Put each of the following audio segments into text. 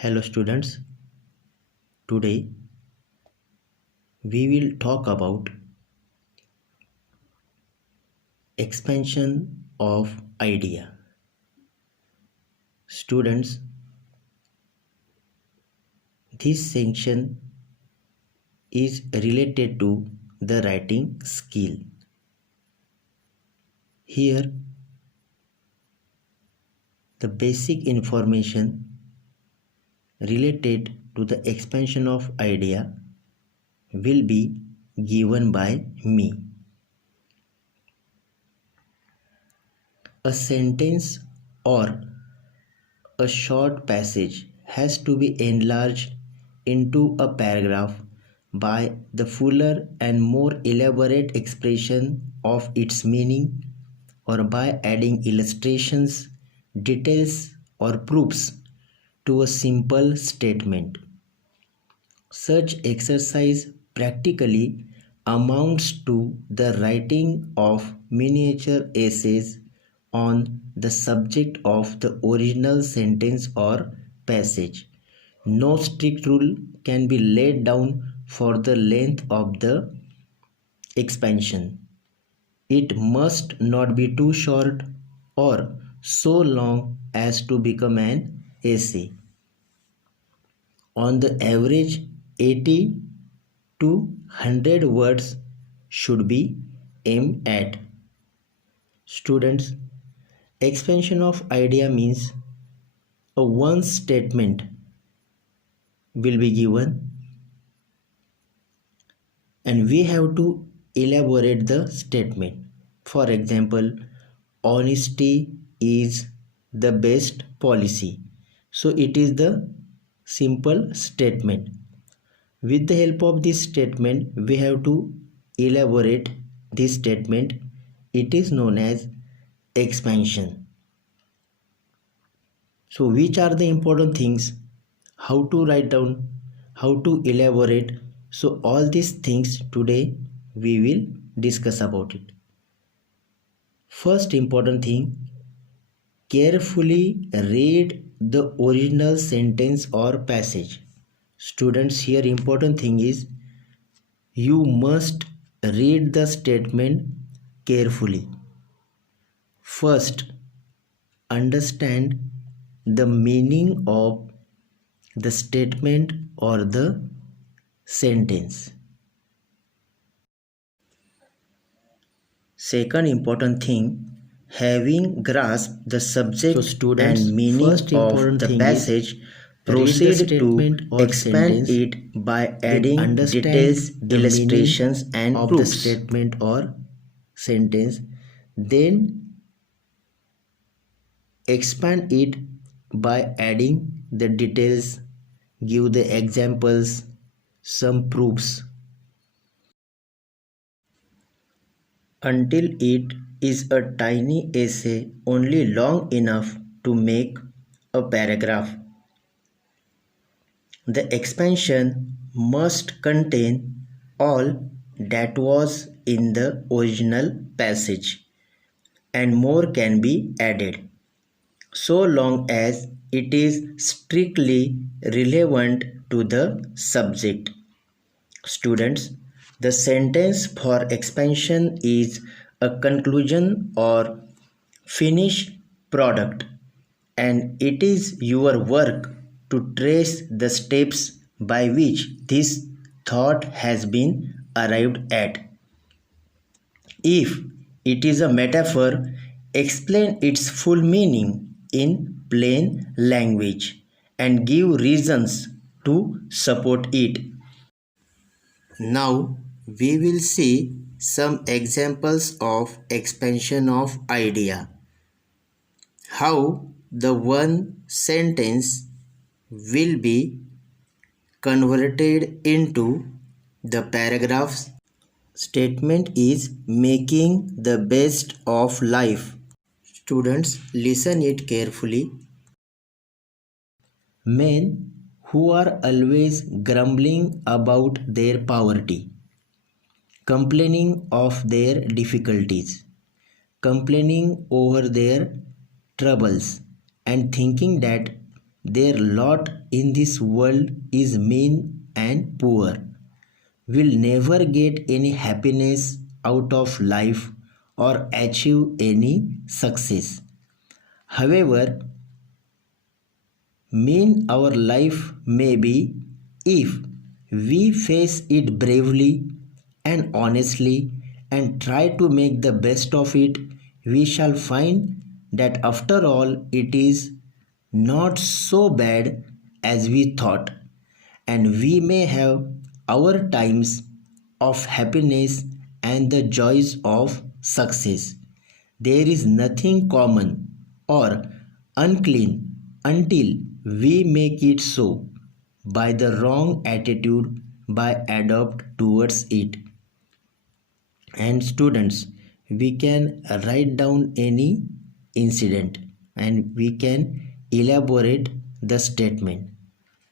Hello students, today we will talk about expansion of idea. Students, this section is related to the writing skill. Here the basic information related to the expansion of idea will be given by me. A sentence or a short passage has to be enlarged into a paragraph by the fuller and more elaborate expression of its meaning or by adding illustrations, details, or proofs to a simple statement. Such exercise practically amounts to the writing of miniature essays on the subject of the original sentence or passage. No strict rule can be laid down for the length of the expansion. It must not be too short or so long as to become an essay. On the average, 80 to 100 words should be aimed at. Students, expansion of idea means a one statement will be given and we have to elaborate the statement. For example, honesty is the best policy. So it is the simple statement. With the help of this statement, we have to elaborate this statement. It is known as expansion. So which are the important things? How to write down, how to elaborate. So all these things today we will discuss about it. First important thing, carefully read the original sentence or passage. Students, here important thing is you must read the statement carefully. First, understand the meaning of the statement or the sentence. Second important thing, having grasped the subject and meaning of the passage, proceed to expand it by adding details, illustrations and proofs of the statement or sentence. Then expand it by adding the details, give the examples, some proofs, until it is a tiny essay only long enough to make a paragraph. The expansion must contain all that was in the original passage, and more can be added, so long as it is strictly relevant to the subject. Students, the sentence for expansion is a conclusion or finished product, and it is your work to trace the steps by which this thought has been arrived at. If it is a metaphor, explain its full meaning in plain language and give reasons to support it. Now we will see some examples of expansion of idea. How the one sentence will be converted into the paragraphs. Statement is making the best of life. Students, listen it carefully. Men who are always grumbling about their poverty, complaining of their difficulties, complaining over their troubles, and thinking that their lot in this world is mean and poor, will never get any happiness out of life or achieve any success. However, mean our life may be if we face it bravely and honestly and try to make the best of it, we shall find that after all it is not so bad as we thought, and we may have our times of happiness and the joys of success. There is nothing common or unclean until we make it so by the wrong attitude by adopt towards it. And students, we can write down any incident and we can elaborate the statement.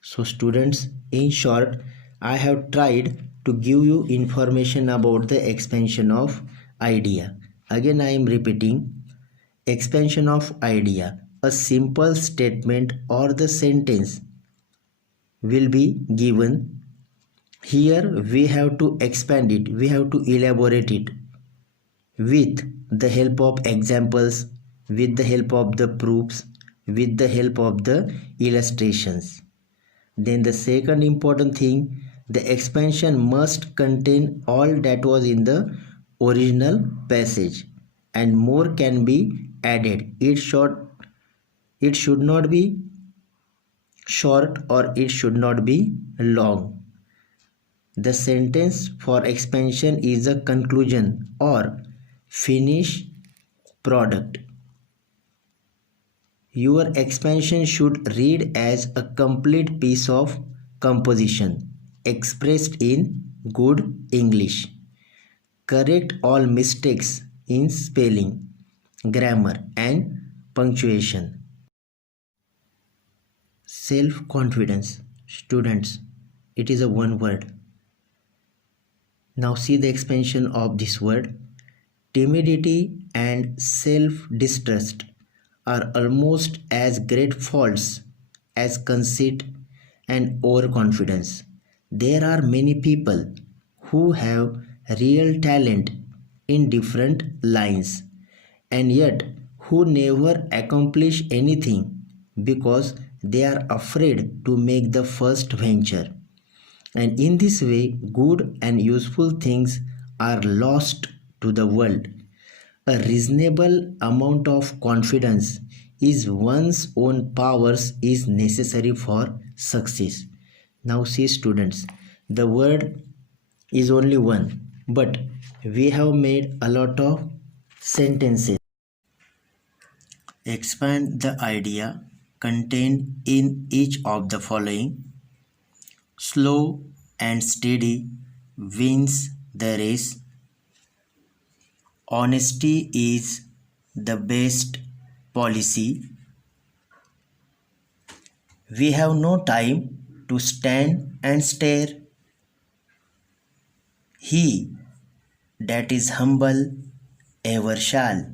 So students, in short, I have tried to give you information about the expansion of idea. Again I am repeating, expansion of idea. A simple statement or the sentence will be given. Here we have to expand it, we have to elaborate it with the help of examples, with the help of the proofs, with the help of the illustrations. Then the second important thing, the expansion must contain all that was in the original passage and more can be added. It should not be short or it should not be long. The sentence for expansion is a conclusion or finished product. Your expansion should read as a complete piece of composition expressed in good English. Correct all mistakes in spelling, grammar and punctuation. Self-confidence. Students, it is a one word. Now see the expansion of this word. Timidity and self-distrust are almost as great faults as conceit and overconfidence. There are many people who have real talent in different lines and yet who never accomplish anything because they are afraid to make the first venture. And in this way, good and useful things are lost to the world. A reasonable amount of confidence in one's own powers is necessary for success. Now see students, the word is only one, but we have made a lot of sentences. Expand the idea contained in each of the following. Slow and steady wins the race. Honesty is the best policy. We have no time to stand and stare. He that is humble ever shall.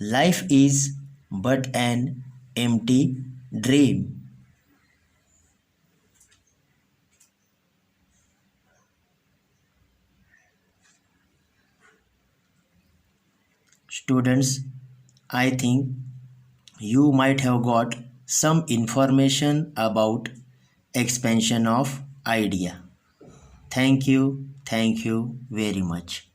Life is but an empty dream. Students, I think you might have got some information about expansion of idea. Thank you very much.